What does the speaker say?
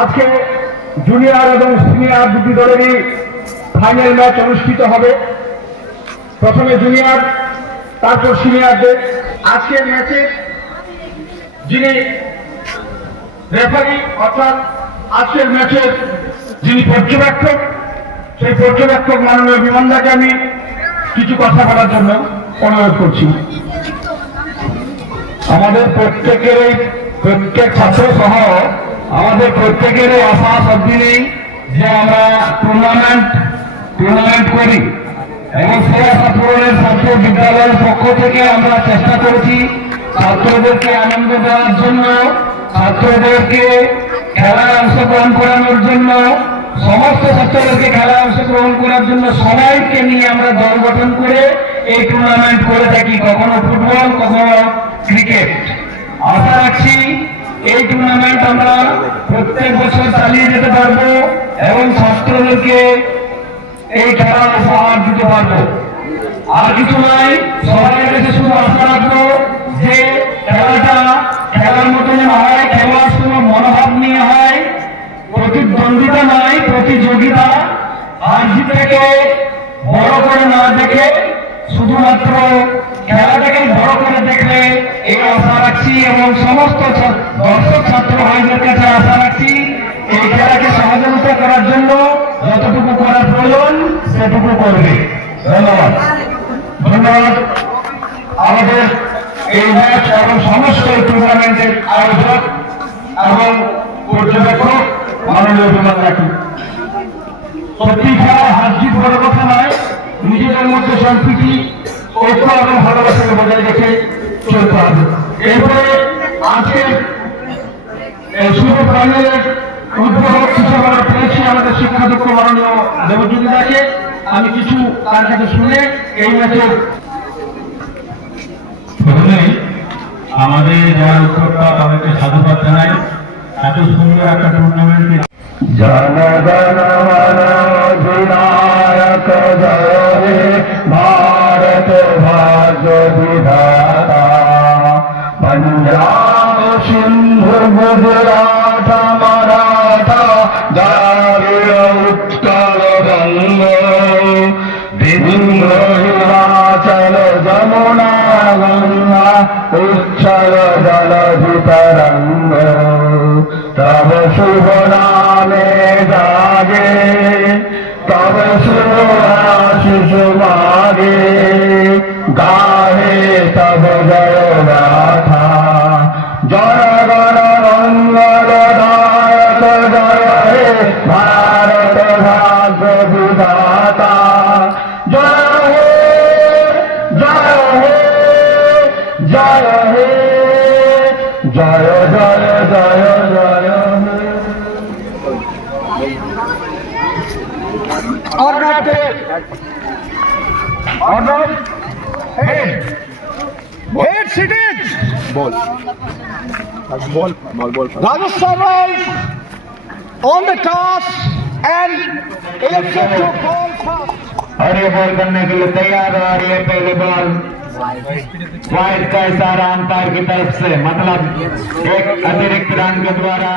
আজকে জুনিয়র এবং সিনিয়র দুটি দলেরই ফাইনাল ম্যাচ অনুষ্ঠিত হবে। প্রথমে জুনিয়র, তারপর সিনিয়রদের। আজকের ম্যাচে যিনি রেফারি অর্থাৎ আজকের ম্যাচের যিনি পর্যবেক্ষক, সেই পর্যবেক্ষক মাননীয় বিমানদাকে আমি কিছু কথা বলার জন্য অনুরোধ করছি। আমাদের প্রত্যেক ছাত্র সহ আমাদের প্রত্যেকেরই আশা সবদিনই যে আমরা টুর্নামেন্ট করি এবং সেই আশা পূরণের ছাত্র বিদ্যালয়ের পক্ষ থেকে আমরা চেষ্টা করেছি ছাত্রদেরকে আনন্দ দেওয়ার জন্য, ছাত্রদেরকে খেলায় অংশগ্রহণ করানোর জন্য, সমস্ত ছাত্রদেরকে খেলায় অংশগ্রহণ করার জন্য সবাইকে নিয়ে আমরা দল গঠন করে এই টুর্নামেন্ট করে থাকি, কখনো ফুটবল, কখনো ক্রিকেট। আশা রাখছি এই টুর্নামেন্ট আমরা প্রত্যেক বছর চালিয়ে যেতে পারবো এবং ছাত্রদেরকে এই খেলা উপহার দিতে পারবো। আর কিছু নাই, সবাই কাছে শুধু আশা রাখবো যে খেলাটা খেলার মতন হয়, খেলার কোনো মনোভাব নিয়ে হয়, প্রতিদ্বন্দ্বিতা নয়, প্রতিযোগিতা। আর জিতটাকে বড় করে না দেখে শুধুমাত্র খেলাটাকে বড় করে দেখলে এই আশা রাখছি এবং সমস্ত দর্শক ছাত্র ভাইদের কাছে আশা রাখছি এই খেলাকে সহযোগিতা করার জন্য যতটুকু করার প্রয়োজন সেটুকু করবে। ধন্যবাদ। ধন্যবাদ আমাদের এই ম্যাচ এবং সমস্ত টুর্নামেন্টের আয়োজক এবং পর্যবেক্ষক মাননীয় বিমানদাকে। সত্যি খেলা হার জিত বড় কথা নয়, নিজেদের মধ্যে সম্প্রীতি, ঐক্য এবং ভালোবাসাকে বজায় রেখে চলতে হবে। এরপরে আজকের শুভ ফাইনালের উদ্বোধক হিসেবে আমরা পেয়েছি আমাদের শিক্ষাধ্যক্ষ মাননীয় দেবজ্যোতি দাকে। আমি কিছু তার কাছে শুনে এই ম্যাচের প্রথমেই আমাদের যারা উদ্যোক্তা তাদেরকে সাধুবাদ জানাই। এত সুন্দর একটা টুর্নামেন্টে জনগণমনাধিনায়ক জয় হে ভারত ভাগ্য বিধাতা, পঞ্জাব সিন্ধু গুজরাট মারাঠা দ্রাবিড় উৎকল বঙ্গ, বিন্ধ্য হিমাচল যমুনা গঙ্গা উচ্ছল জলধি তরঙ্গ, তব শুভ নামে জাগে, তব শুভ আশিস মাগে, গাহে তব জয় গাথা। জয় গণ মঙ্গলদায়ক জয় হে ভারত ভাগ্য বিধাতা, জয় হে জয় হে জয় হে জয় জয় জয় জয় হে। Head seated. Ball. Rajasthan Royals on the toss and elected to ball first. और ये बॉल करने के लिए तैयार है और ये पहले बॉल वाइड का इशारा अंपायर की तरफ से, मतलब एक अतिरिक्त रन के द्वारा